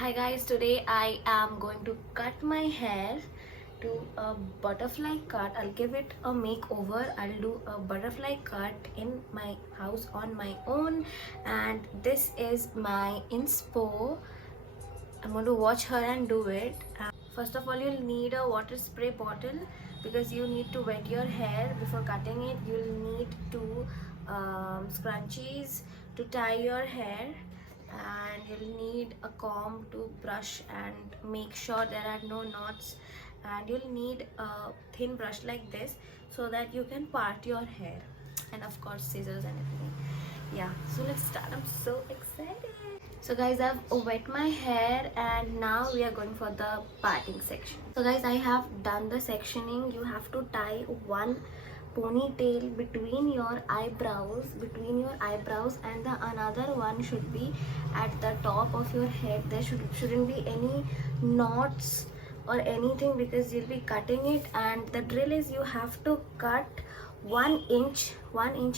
Hi guys, today I am going to cut my hair to a butterfly cut. I'll give it a makeover. I'll do a butterfly cut in my house on my own, and this is my inspo. I'm going to watch her and do it. First of all, you'll need a water spray bottle because you need to wet your hair before cutting it. You'll need two scrunchies to tie your hair, and you'll need a comb to brush and make sure there are no knots, and you'll need a thin brush like this so that you can part your hair, and of course scissors and everything. Yeah, so let's start. I'm so excited. So guys, I've wet my hair and now we are going for the parting section. So guys, I have done the sectioning. You have to tie one ponytail between your eyebrows, and the another one should be at the top of your head. There shouldn't be any knots or anything because you'll be cutting it, and the drill is you have to cut 1 inch.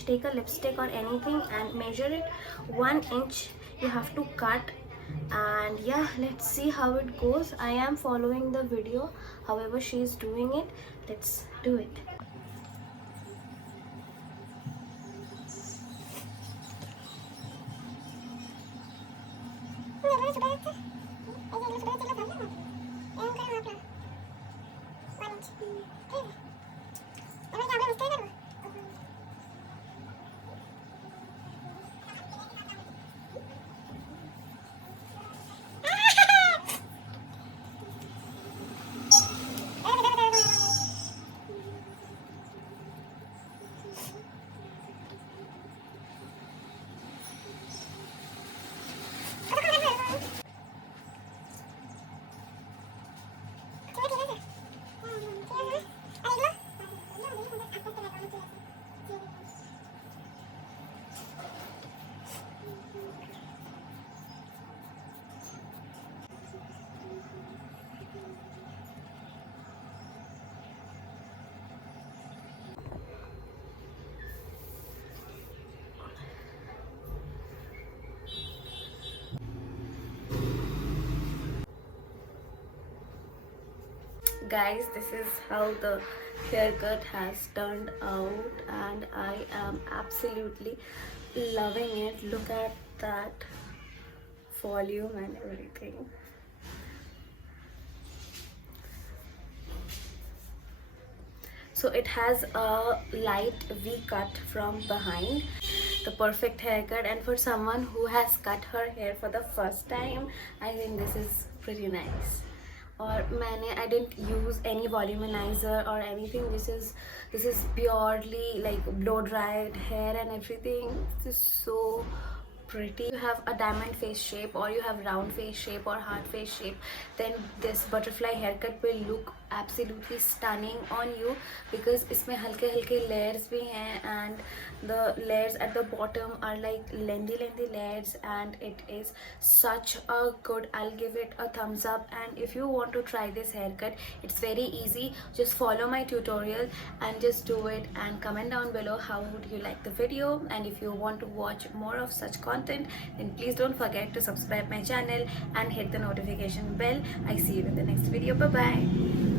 Take a lipstick or anything and measure it 1 inch. You have to cut, and yeah, let's see how it goes. I am following the video however she is doing it. Let's do it. Guys, this is how the haircut has turned out, and I am absolutely loving it. Look at that volume and everything. So it has a light V cut from behind, the perfect haircut, and for someone who has cut her hair for the first time, I think this is pretty nice. और I didn't use any voluminizer or anything. This is purely like blow dried hair and everything. This is so pretty. You have a diamond face shape, or you have round face shape or heart face shape, then this butterfly haircut will look absolutely stunning on you because इसमें हल्के हल्के layers भी हैं, and the layers at the bottom are like lengthy layers, and it is such a good. I'll give it a thumbs up. And if you want to try this haircut, it's very easy. Just follow my tutorial and just do it, and comment down below how would you like the video. And if you want to watch more of such content, then please don't forget to subscribe my channel and hit the notification bell. I see you in the next video. Bye bye.